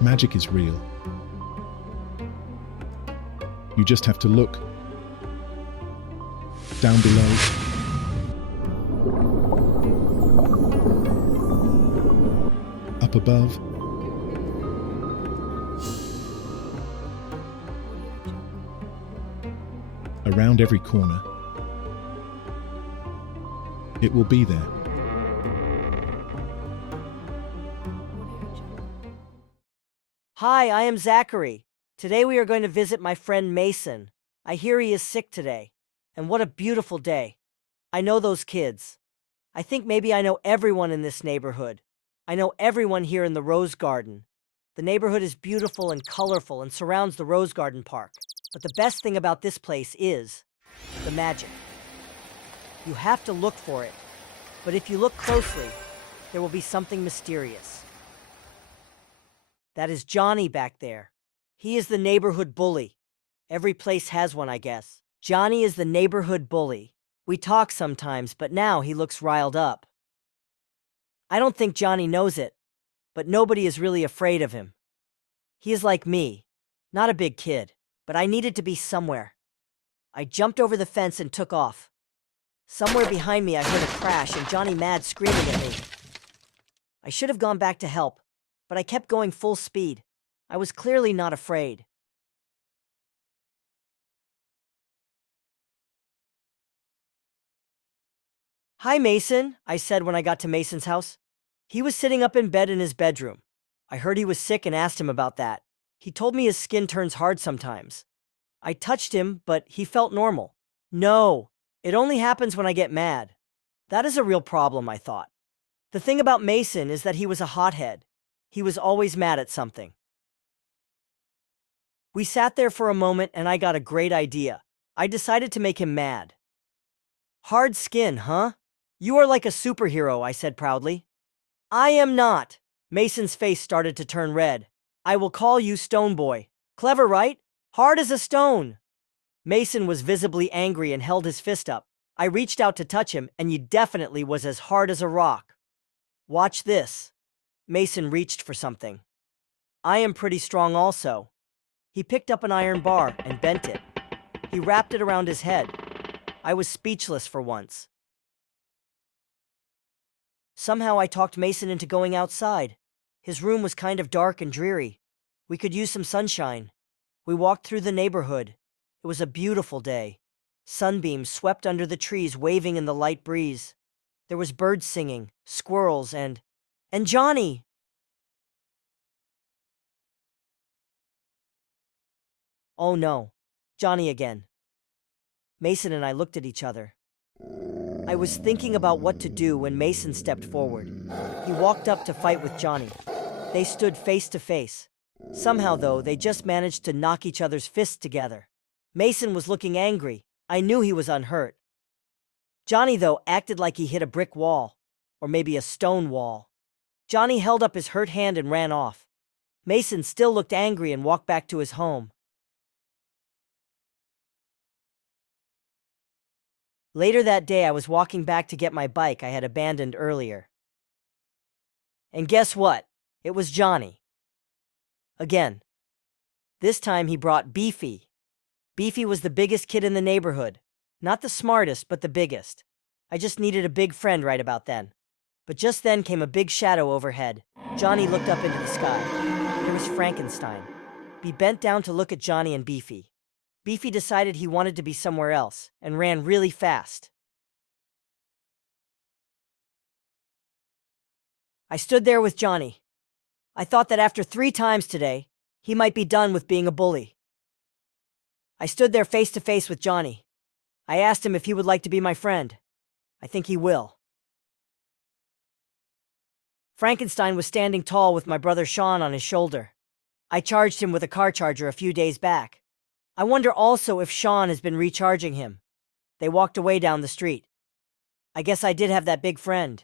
Magic is real. You just have to look. Down below. Up above. Around every corner. It will be there. Hi, I am Zachary. Today we are going to visit my friend Mason. I hear he is sick today. And what a beautiful day. I know those kids. I think maybe I know everyone in this neighborhood. I know everyone here in the Rose Garden. The neighborhood is beautiful and colorful and surrounds the Rose Garden Park. But the best thing about this place is the magic. You have to look for it. But if you look closely, there will be something mysterious. That is Johnny back there. He is the neighborhood bully. Every place has one, I guess. Johnny is the neighborhood bully. We talk sometimes, but now he looks riled up. I don't think Johnny knows it, but nobody is really afraid of him. He is like me, not a big kid, but I needed to be somewhere. I jumped over the fence and took off. Somewhere behind me I heard a crash and Johnny mad screaming at me. I should have gone back to help, but I kept going full speed. I was clearly not afraid. "Hi, Mason," I said when I got to Mason's house. He was sitting up in bed in his bedroom. I heard he was sick and asked him about that. He told me his skin turns hard sometimes. I touched him, but he felt normal. No, it only happens when I get mad. That is a real problem, I thought. The thing about Mason is that he was a hothead. He was always mad at something. We sat there for a moment and I got a great idea. I decided to make him mad. "Hard skin, huh? You are like a superhero," I said proudly. "I am not." Mason's face started to turn red. "I will call you Stoneboy. Clever, right? Hard as a stone." Mason was visibly angry and held his fist up. I reached out to touch him, and he definitely was as hard as a rock. "Watch this." Mason reached for something. I am pretty strong also. He picked up an iron bar and bent it. He wrapped it around his head. I was speechless for once. Somehow I talked Mason into going outside. His room was kind of dark and dreary. We could use some sunshine. We walked through the neighborhood. It was a beautiful day. Sunbeams swept under the trees, waving in the light breeze. There was birds singing, squirrels, and Johnny! Oh no, Johnny again. Mason and I looked at each other. I was thinking about what to do when Mason stepped forward. He walked up to fight with Johnny. They stood face to face. Somehow, though, they just managed to knock each other's fists together. Mason was looking angry. I knew he was unhurt. Johnny, though, acted like he hit a brick wall, or maybe a stone wall. Johnny held up his hurt hand and ran off. Mason still looked angry and walked back to his home. Later that day, I was walking back to get my bike I had abandoned earlier. And guess what? It was Johnny. Again. This time he brought Beefy. Beefy was the biggest kid in the neighborhood. Not the smartest, but the biggest. I just needed a big friend right about then. But just then came a big shadow overhead. Johnny looked up into the sky. There was Frankenstein. He bent down to look at Johnny and Beefy. Beefy decided he wanted to be somewhere else and ran really fast. I stood there with Johnny. I thought that after 3 times today, he might be done with being a bully. I stood there face to face with Johnny. I asked him if he would like to be my friend. I think he will. Frankenstein was standing tall with my brother Sean on his shoulder. I charged him with a car charger a few days back. I wonder also if Sean has been recharging him. They walked away down the street. I guess I did have that big friend.